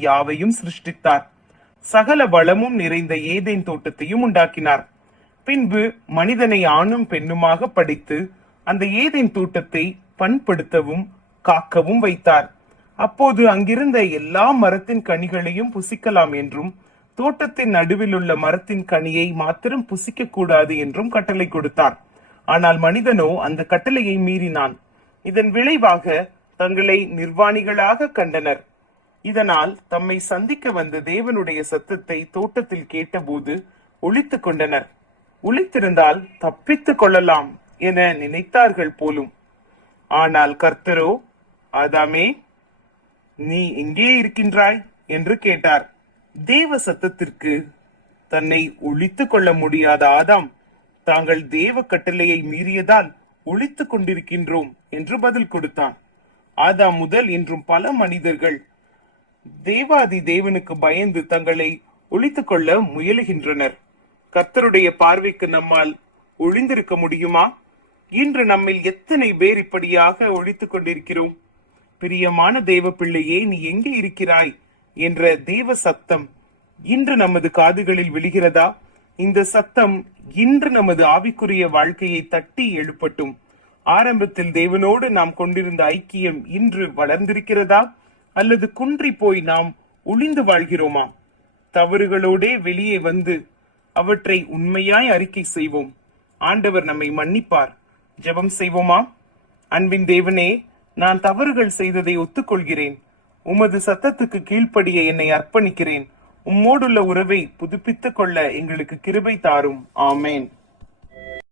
யாவையும் சிருஷ்டித்தார். சகல வளமும் நிறைந்த ஏதேன் தோட்டத்தையும் உண்டாக்கினார். பின்பு மனிதனை ஆணும் பெண்ணுமாக படைத்து அந்த ஏதேன் தோட்டத்தை பண்படுத்தவும் காக்கவும் வைத்தார். அப்போது அங்கிருந்த எல்லா மரத்தின் கனிகளையும் புசிக்கலாம் என்றும் தோட்டத்தின் நடுவில் உள்ள மரத்தின் கனியை மாத்திரம் புசிக்க கூடாது என்றும் கட்டளை கொடுத்தார். ஆனால் மனிதனோ அந்த கட்டளையை மீறினான். இதன் விளைவாக தங்களை நிர்வாணிகளாக கண்டனர். இதனால் தம்மை சந்திக்க வந்த தேவனுடைய சத்தத்தை தோட்டத்தில் கேட்டபோது ஒளித்துக் கொண்டனர். ஒளித்திருந்தால் தப்பித்துக் கொள்ளலாம் என நினைத்தார்கள் போலும். ஆனால் கர்த்தரோ, ஆதாமே, நீ எங்கே இருக்கின்றாய் என்று கேட்டார். தேவ சத்தத்திற்கு தன்னை ஒளித்துக் கொள்ள முடியாத ஆதாம், தாங்கள் தேவ கட்டளையை மீறியதால் ஒளித்துக் கொண்டிருக்கின்றோம் என்று பதில் கொடுத்தான். ஆதாம் முதல் இன்றும் பல மனிதர்கள் தேவாதி தேவனுக்கு பயந்து தங்களை ஒளித்துக் கொள்ள முயலுகின்றனர். கர்த்தருடைய பார்வைக்கு நம்மால் ஒளிந்திருக்க முடியுமா? இன்று நம்மில் எத்தனை பேர் இப்படியாக ஒளித்துக் கொண்டிருக்கிறோம்? பிரியமான தேவ பிள்ளையே, நீ எங்கே இருக்கிறாய் என்ற தேவ சத்தம் இன்று நமது காதுகளில் விழுகிறதா? இந்த சத்தம் இன்று நமது ஆவிக்குரிய வாழ்க்கையை தட்டி எழுப்பட்டும். ஆரம்பத்தில் தேவனோடு நாம் கொண்டிருந்த ஐக்கியம் இன்று வளர்ந்திருக்கிறதா? அல்லது குன்றி போய் நாம் ஒளிந்து வாழ்கிறோமா? தவறுகளோடே வெளியே வந்து அவற்றை உண்மையாய் அறிக்கை செய்வோம். ஆண்டவர் நம்மை மன்னிப்பார். ஜெபம் செய்வோமா? அன்பின் தேவனே, நான் தவறுகள் செய்ததை ஒத்துக்கொள்கிறேன். உமது சத்தத்துக்கு கீழ்ப்படிய என்னை அர்ப்பணிக்கிறேன். உம்மோடுள்ள உறவை புதுப்பித்துக் கொள்ள எங்களுக்கு கிருபை தாரும். ஆமேன்.